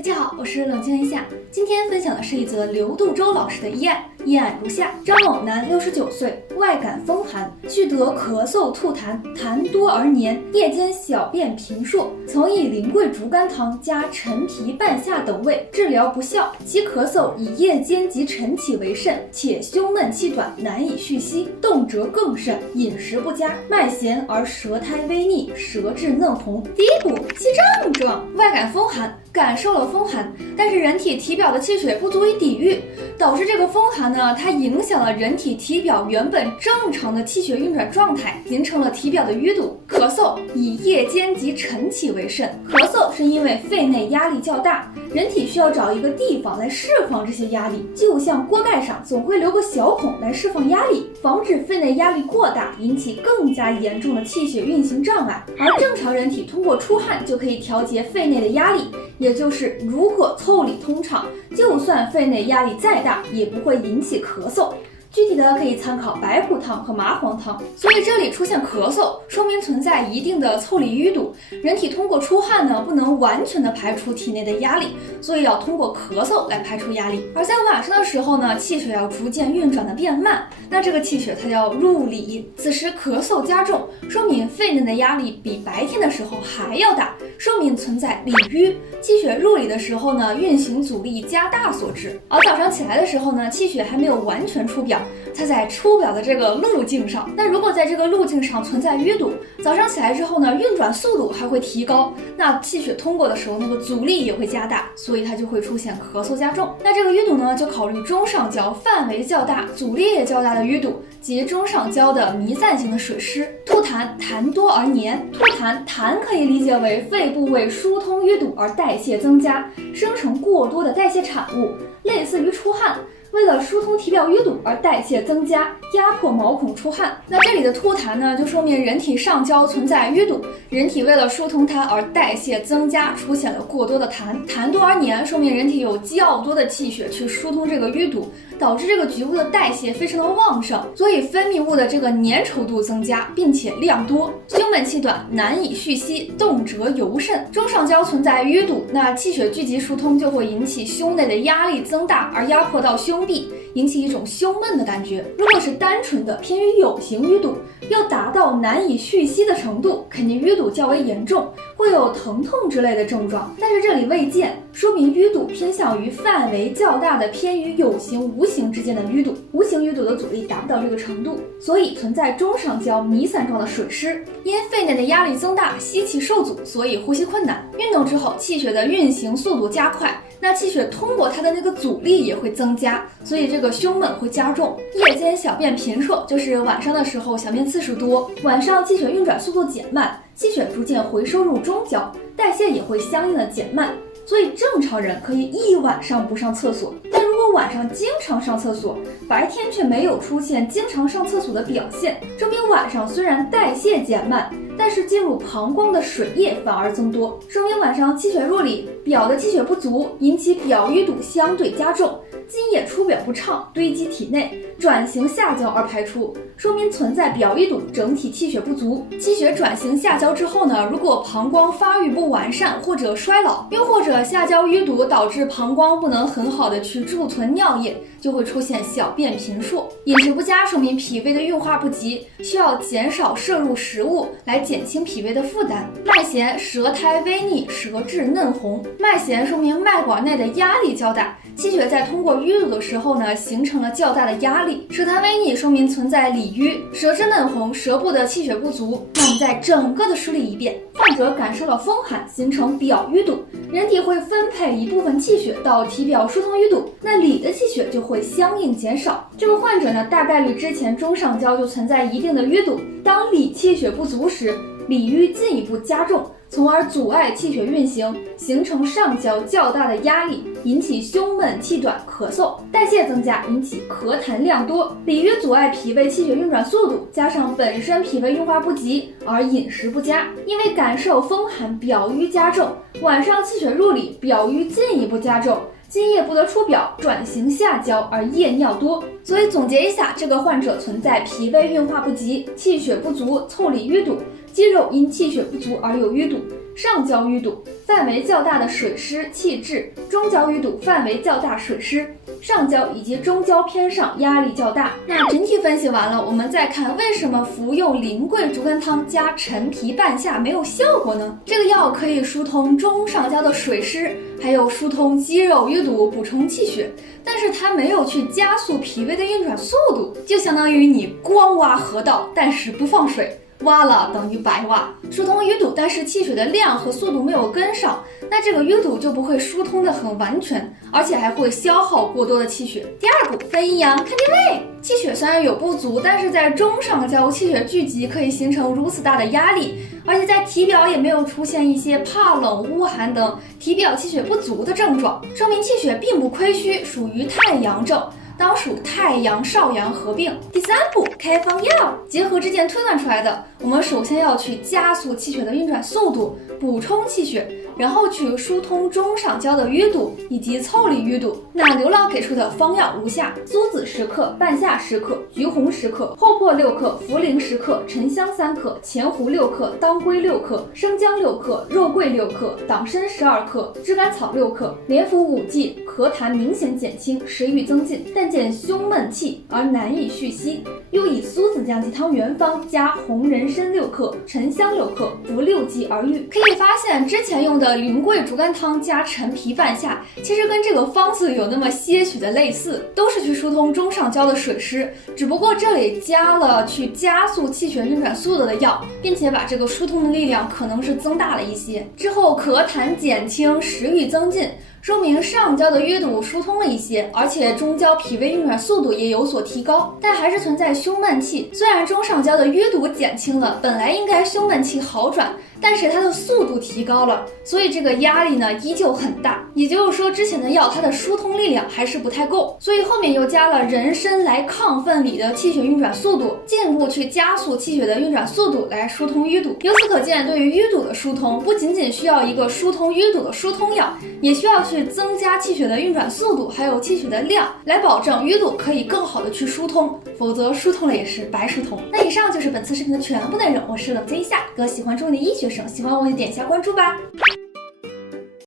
大家好，我是冷静一下。今天分享的是一则刘杜周老师的医案，医案如下：张某男69岁，外感风寒，续得咳嗽吐痰，痰多而黏，夜间小便频数，曾以苓桂竹甘汤加陈皮半夏等味治疗不效，其咳嗽以夜间及晨起为甚，且胸闷气短，难以续息，动辄更甚，饮食不佳，脉弦而舌苔微腻，舌质嫩红。第一步，其症状：外感风寒，感受了风寒，但是人体体表的气血不足以抵御，导致这个风寒呢，它影响了人体体表原本正常的气血运转状态，形成了体表的淤堵。咳嗽以夜间及晨起为甚，咳嗽是因为肺内压力较大，人体需要找一个地方来释放这些压力，就像锅盖上总会留个小孔来释放压力，防止肺内压力过大，引起更加严重的气血运行障碍。而正常人体通过出汗就可以调节肺内的压力，也就是如果腠理通畅，就算肺内压力再大，也不会引起咳嗽。具体的可以参考白虎汤和麻黄汤。所以这里出现咳嗽，说明存在一定的腠理淤堵，人体通过出汗呢，不能完全的排出体内的压力，所以要通过咳嗽来排出压力。而在晚上的时候呢，气血要逐渐运转的变慢，那这个气血它要入里，此时咳嗽加重，说明肺内的压力比白天的时候还要大，说明存在里淤，气血入里的时候呢，运行阻力加大所致。而早上起来的时候呢，气血还没有完全出表，它在出表的这个路径上，那如果在这个路径上存在淤堵，早上起来之后呢，运转速度还会提高，那气血通过的时候，那个阻力也会加大，所以它就会出现咳嗽加重。那这个淤堵呢，就考虑中上焦范围较大、阻力也较大的淤堵，及中上焦的弥散性的水湿。吐痰，痰多而黏。吐痰，痰可以理解为肺部为疏通淤堵而代谢增加，生成过多的代谢产物，类似于出汗。为了疏通体表淤堵而代谢增加，压迫毛孔出汗。那这里的吐痰呢，就说明人体上焦存在淤堵，人体为了疏通它而代谢增加，出现了过多的痰，痰多而黏，说明人体有较多的气血去疏通这个淤堵，导致这个局部的代谢非常的旺盛，所以分泌物的这个粘稠度增加，并且量多。胸闷气短，难以续息，动辄尤甚。中上焦存在淤堵，那气血聚集疏通就会引起胸内的压力增大，而压迫到胸壁，引起一种胸闷的感觉。如果是单纯的偏于有形淤堵，要达到难以续息的程度，肯定淤堵较为严重，会有疼痛之类的症状，但是这里未见，说明淤堵偏向于范围较大的偏于有形无形之间的淤堵，无形淤堵的阻力达不到这个程度，所以存在中上焦弥散状的水湿。因肺内的压力增大，吸气受阻，所以呼吸困难。运动之后，气血的运行速度加快，那气血通过它的那个阻力也会增加，所以这个胸闷会加重。夜间小便频数，就是晚上的时候小便次数多，晚上气血运转速度减慢，气血逐渐回收入中焦，代谢也会相应的减慢。所以正常人可以一晚上不上厕所，但如果晚上经常上厕所，白天却没有出现经常上厕所的表现，说明晚上虽然代谢减慢，但是进入膀胱的水液反而增多，说明晚上气血入里，表的气血不足，引起表淤堵相对加重，津液出表不畅，堆积体内，转型下焦而排出，说明存在表淤堵，整体气血不足。气血转型下焦之后呢，如果膀胱发育不完善或者衰老，又或者下焦淤堵导致膀胱不能很好的去贮存尿液，就会出现小便频数。饮食不佳说明脾胃的运化不及，需要减少摄入食物来减轻脾胃的负担。脉弦，舌苔微腻，舌质嫩红。脉弦说明脉管内的压力较大，气血在通过淤堵的时候呢，形成了较大的压力。舌苔微腻说明存在里淤，舌质嫩红，舌部的气血不足。那我们再整个的梳理一遍，患者感受到风寒，形成表淤堵，人体会分配一部分气血到体表疏通淤堵，那里的气血就会相应减少。这个患者呢，大概率之前中上焦就存在一定的淤堵，当里气血不足时，里淤进一步加重，从而阻碍气血运行，形成上焦较大的压力，引起胸闷气短、咳嗽，代谢增加，引起咳痰量多。里淤阻碍脾胃气血运转速度，加上本身脾胃运化不及，而饮食不佳，因为感受风寒，表淤加重，晚上气血入里，表淤进一步加重，津液不得出表，转型下焦而夜尿多。所以总结一下，这个患者存在脾胃运化不及、气血不足、腠理淤堵，肌肉因气血不足而有淤堵，上焦淤堵，范围较大的水湿气滞；中焦淤堵，范围较大水湿，上焦以及中焦偏上压力较大。那整体分析完了，我们再看为什么服用苓桂竹竿汤加陈皮半夏没有效果呢？这个药可以疏通中上焦的水湿，还有疏通肌肉淤堵，补充气血，但是它没有去加速脾胃的运转速度，就相当于你光挖河道，但是不放水。挖了等于白挖，疏通淤堵，但是气血的量和速度没有跟上，那这个淤堵就不会疏通的很完全，而且还会消耗过多的气血。第二步，分阴阳看定位。气血虽然有不足，但是在中上焦气血聚集可以形成如此大的压力，而且在体表也没有出现一些怕冷、恶寒等体表气血不足的症状，说明气血并不亏虚，属于太阳症。当属太阳少阳合并。第三步，开方药，结合之前推断出来的，我们首先要去加速气血的运转速度，补充气血，然后去疏通中上焦的淤堵以及腠理淤堵。那刘老给出的方药如下：苏子10克，半夏10克，橘红10克，厚朴6克，茯苓10克，沉香3克，前胡6克，当归6克，生姜6克，肉桂6克，党参12克，炙甘草6克，连服5剂，咳痰明显减轻，食欲增进，但见胸闷气而难以续息。又以苏子酱鸡汤原方加红人参6克，沉香6克，服6剂而愈。可以发现之前用的苓桂竹竿汤加陈皮半夏，其实跟这个方子有那么些许的类似，都是去疏通中上焦的水湿，只不过这里加了去加速气血运转速度的药，并且把这个疏通的力量可能是增大了一些。之后咳痰减轻，食欲增进，说明上焦的淤堵疏通了一些，而且中焦脾胃运转速度也有所提高，但还是存在胸闷气。虽然中上焦的淤堵减轻了，本来应该胸闷气好转，但是它的速度提高了，所以这个压力呢依旧很大。也就是说，之前的药它的疏通力量还是不太够，所以后面又加了人参来亢奋里的气血运转速度，进一步去加速气血的运转速度来疏通淤堵。由此可见，对于淤堵的疏通，不仅仅需要一个疏通淤堵的疏通药，也需要去增加气血的运转速度，还有气血的量，来保证淤堵可以更好的去疏通，否则疏通了也是白疏通。那以上就是本次视频的全部内容，我是冷静一下，如果喜欢中医的医学生，喜欢我就点一下关注吧。